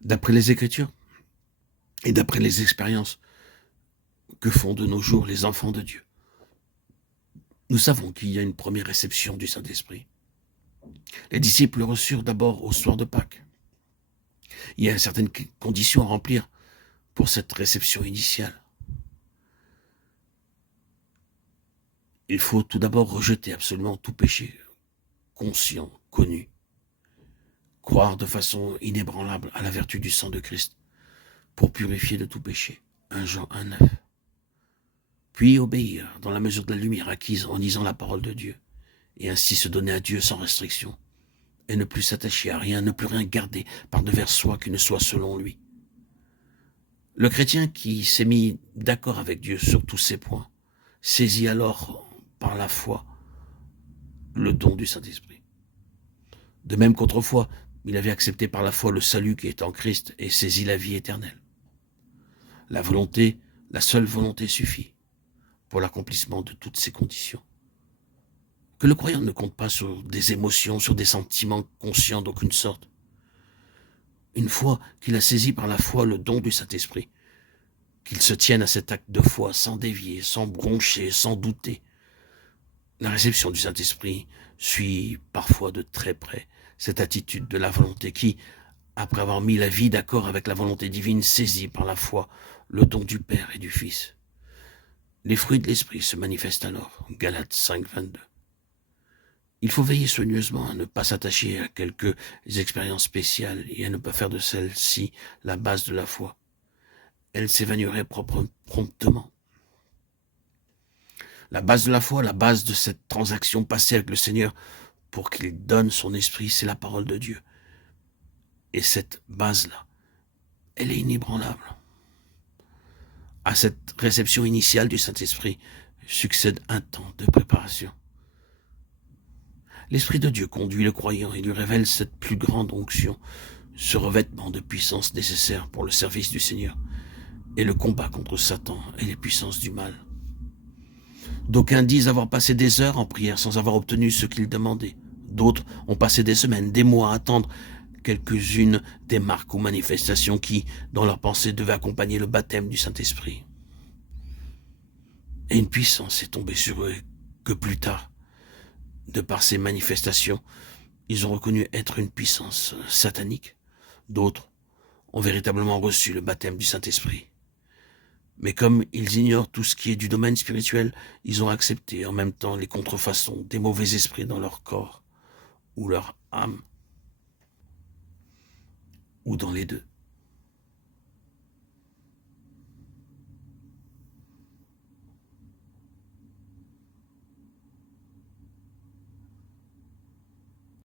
D'après les Écritures et d'après les expériences que font de nos jours les enfants de Dieu, nous savons qu'il y a une première réception du Saint-Esprit. Les disciples le reçurent d'abord au soir de Pâques. Il y a certaines conditions à remplir pour cette réception initiale. Il faut tout d'abord rejeter absolument tout péché, conscient, connu, croire de façon inébranlable à la vertu du sang de Christ pour purifier de tout péché. 1 Jean 1,9. Puis obéir dans la mesure de la lumière acquise en lisant la parole de Dieu, et ainsi se donner à Dieu sans restriction, et ne plus s'attacher à rien, ne plus rien garder par devers soi qui ne soit selon lui. Le chrétien qui s'est mis d'accord avec Dieu sur tous ces points, saisit alors par la foi le don du Saint-Esprit. De même qu'autrefois, il avait accepté par la foi le salut qui est en Christ et saisi la vie éternelle. La volonté, la seule volonté suffit pour l'accomplissement de toutes ces conditions. Que le croyant ne compte pas sur des émotions, sur des sentiments conscients d'aucune sorte. Une fois qu'il a saisi par la foi le don du Saint-Esprit, qu'il se tienne à cet acte de foi sans dévier, sans broncher, sans douter. La réception du Saint-Esprit suit parfois de très près cette attitude de la volonté qui, après avoir mis la vie d'accord avec la volonté divine, saisit par la foi le don du Père et du Fils. Les fruits de l'Esprit se manifestent alors. Galates 5, 22. Il faut veiller soigneusement à ne pas s'attacher à quelques expériences spéciales et à ne pas faire de celle-ci la base de la foi. Elle s'évanouirait promptement. La base de la foi, la base de cette transaction passée avec le Seigneur pour qu'il donne son esprit, c'est la parole de Dieu. Et cette base-là, elle est inébranlable. À cette réception initiale du Saint-Esprit succède un temps de préparation. L'Esprit de Dieu conduit le croyant et lui révèle cette plus grande onction, ce revêtement de puissance nécessaire pour le service du Seigneur et le combat contre Satan et les puissances du mal. D'aucuns disent avoir passé des heures en prière sans avoir obtenu ce qu'ils demandaient. D'autres ont passé des semaines, des mois à attendre quelques-unes des marques ou manifestations qui, dans leur pensée, devaient accompagner le baptême du Saint-Esprit. Et une puissance est tombée sur eux que plus tard, de par ces manifestations, ils ont reconnu être une puissance satanique. D'autres ont véritablement reçu le baptême du Saint-Esprit. Mais comme ils ignorent tout ce qui est du domaine spirituel, ils ont accepté en même temps les contrefaçons des mauvais esprits dans leur corps ou leur âme, ou dans les deux.